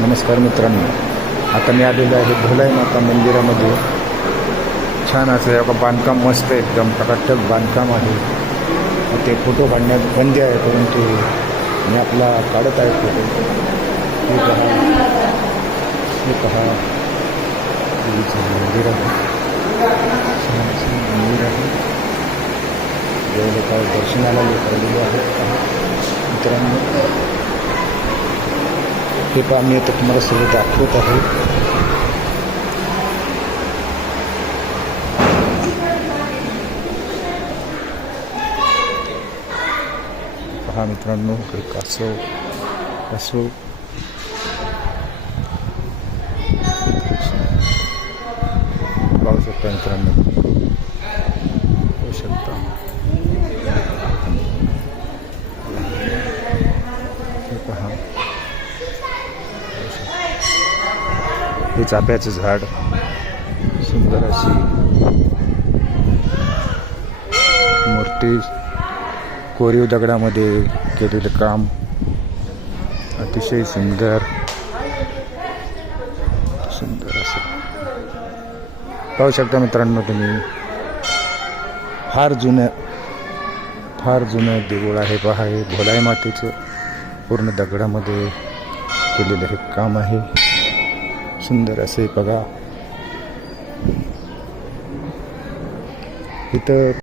नमस्कार मित्रांनो, आता मी आलेलो आहे भोलाई माता मंदिरामध्ये. छान असं आहे बांधकाम, मस्त एकदम टकाटक बांधकाम आहे. ते फोटो काढण्यात बंदी आहे, परंतु मी आपला काढत आहे फोटो. हे पहा देवीचं मंदिर आहे. छान असं मंदिर आहे. जेवढे काय दर्शनाला लोक आलेले आहेत मित्रांनो, हे पहा मी आता तुम्हाला सगळं दाखवत आहे. पहा मित्रांनो, हे कासव पाहू शकता मित्रांनो, पाहू शकता. हे पहा, हे चाफ्याचं झाड, सुंदर अशी मूर्ती, कोरीव दगडामध्ये केलेलं काम, अतिशय सुंदर असं पाहू शकता मित्रांनो तुम्ही. फार जुनं देऊळ आहे. पहा, हे भोलाई मातेचं पूर्ण दगडामध्ये केलेलं हे काम आहे. सुंदर असे बघा. इथं